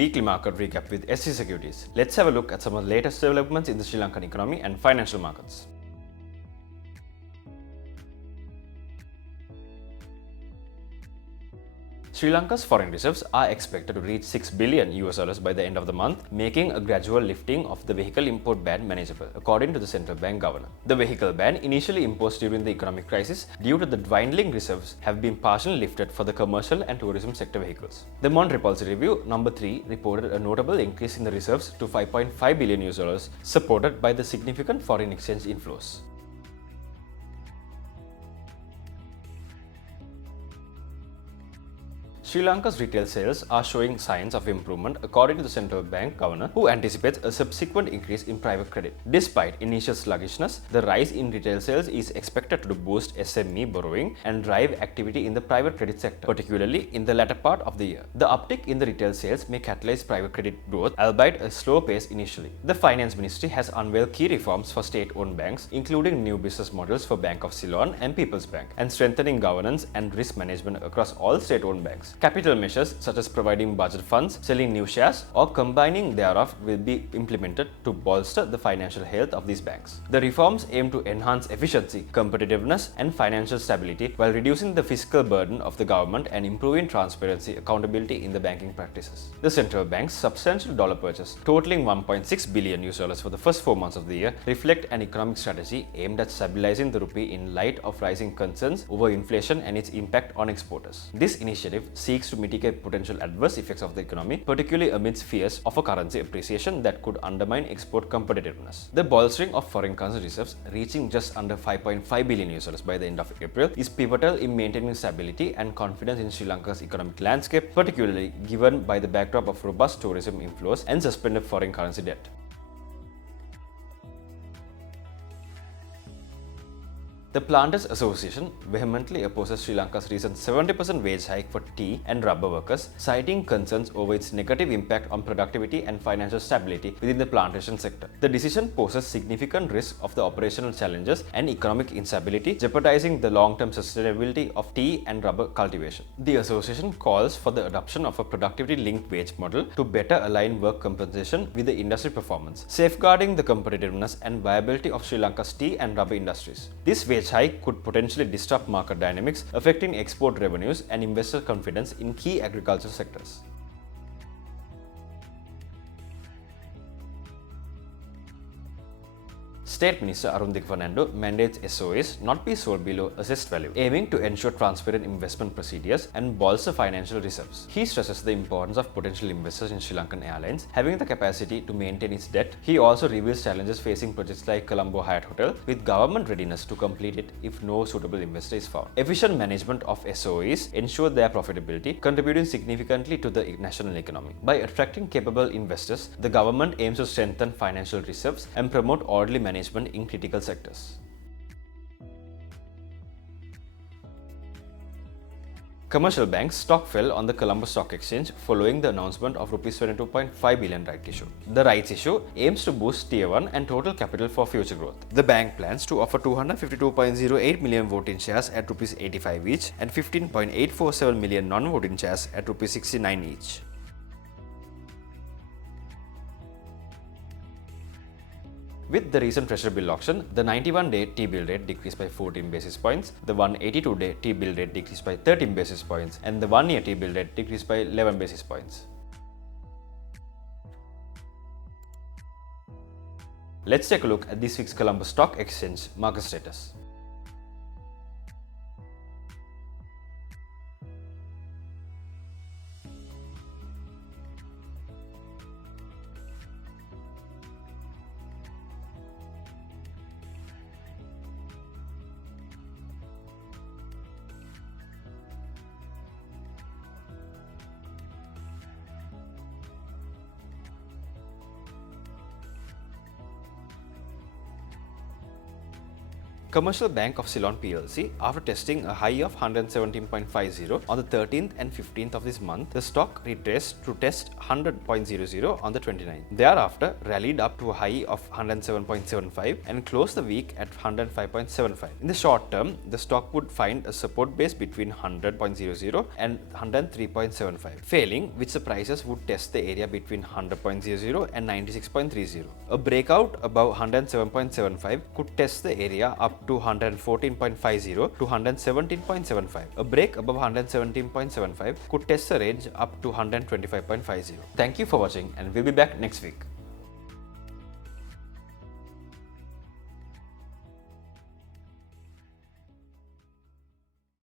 weekly market recap with SC Securities. Let's have a look at some of the latest developments in the Sri Lankan economy and financial markets. Sri Lanka's foreign reserves are expected to reach $6 billion by the end of the month, making a gradual lifting of the vehicle import ban manageable, according to the central bank governor. The vehicle ban, initially imposed during the economic crisis due to the dwindling reserves, have been partially lifted for the commercial and tourism sector vehicles. The Monetary Policy Review number 3 reported a notable increase in the reserves to $5.5 billion, supported by the significant foreign exchange inflows. Sri Lanka's retail sales are showing signs of improvement, according to the central bank governor, who anticipates a subsequent increase in private credit. Despite initial sluggishness, the rise in retail sales is expected to boost SME borrowing and drive activity in the private credit sector, particularly in the latter part of the year. The uptick in the retail sales may catalyze private credit growth, albeit a slow pace initially. The Finance Ministry has unveiled key reforms for state-owned banks, including new business models for Bank of Ceylon and People's Bank, and strengthening governance and risk management across all state-owned banks. Capital measures such as providing budget funds, selling new shares, or combining thereof will be implemented to bolster the financial health of these banks. The reforms aim to enhance efficiency, competitiveness, and financial stability while reducing the fiscal burden of the government and improving transparency, accountability in the banking practices. The central bank's substantial dollar purchase, totaling $1.6 billion for the first 4 months of the year, reflect an economic strategy aimed at stabilizing the rupee in light of rising concerns over inflation and its impact on exporters. This initiative seeks to mitigate potential adverse effects of the economy, particularly amidst fears of a currency appreciation that could undermine export competitiveness. The bolstering of foreign currency reserves, reaching just under $5.5 billion by the end of April, is pivotal in maintaining stability and confidence in Sri Lanka's economic landscape, particularly given by the backdrop of robust tourism inflows and suspended foreign currency debt. The Planters Association vehemently opposes Sri Lanka's recent 70% wage hike for tea and rubber workers, citing concerns over its negative impact on productivity and financial stability within the plantation sector. The decision poses significant risk of the operational challenges and economic instability, jeopardizing the long-term sustainability of tea and rubber cultivation. The association calls for the adoption of a productivity-linked wage model to better align work compensation with the industry performance, safeguarding the competitiveness and viability of Sri Lanka's tea and rubber industries. This wage hike could potentially disrupt market dynamics, affecting export revenues and investor confidence in key agricultural sectors. State Minister Arundik Fernando mandates SOEs not be sold below assessed value, aiming to ensure transparent investment procedures and bolster financial reserves. He stresses the importance of potential investors in Sri Lankan Airlines having the capacity to maintain its debt. He also reveals challenges facing projects like Colombo Hyatt Hotel, with government readiness to complete it if no suitable investor is found. Efficient management of SOEs ensure their profitability, contributing significantly to the national economy. By attracting capable investors, the government aims to strengthen financial reserves and promote orderly management in critical sectors. Commercial banks' stock fell on the Colombo Stock Exchange following the announcement of Rs 22.5 billion rights issue. The rights issue aims to boost Tier 1 and total capital for future growth. The bank plans to offer 252.08 million voting shares at Rs 85 each and 15.847 million non-voting shares at Rs 69 each. With the recent Treasury-bill auction, the 91-day T-bill rate decreased by 14 basis points, the 182-day T-bill rate decreased by 13 basis points, and the 1-year T-bill rate decreased by 11 basis points. Let's take a look at this week's Colombo Stock Exchange market status. Commercial Bank of Ceylon PLC, after testing a high of 117.50 on the 13th and 15th of this month, the stock retraced to test 100.00 on the 29th. Thereafter, rallied up to a high of 107.75 and closed the week at 105.75. In the short term, the stock would find a support base between 100.00 and 103.75, failing which the prices would test the area between 100.00 and 96.30. A breakout above 107.75 could test the area up to 114.50 to 117.75. A break above 117.75 could test the range up to 125.50. Thank you for watching, and we'll be back next week.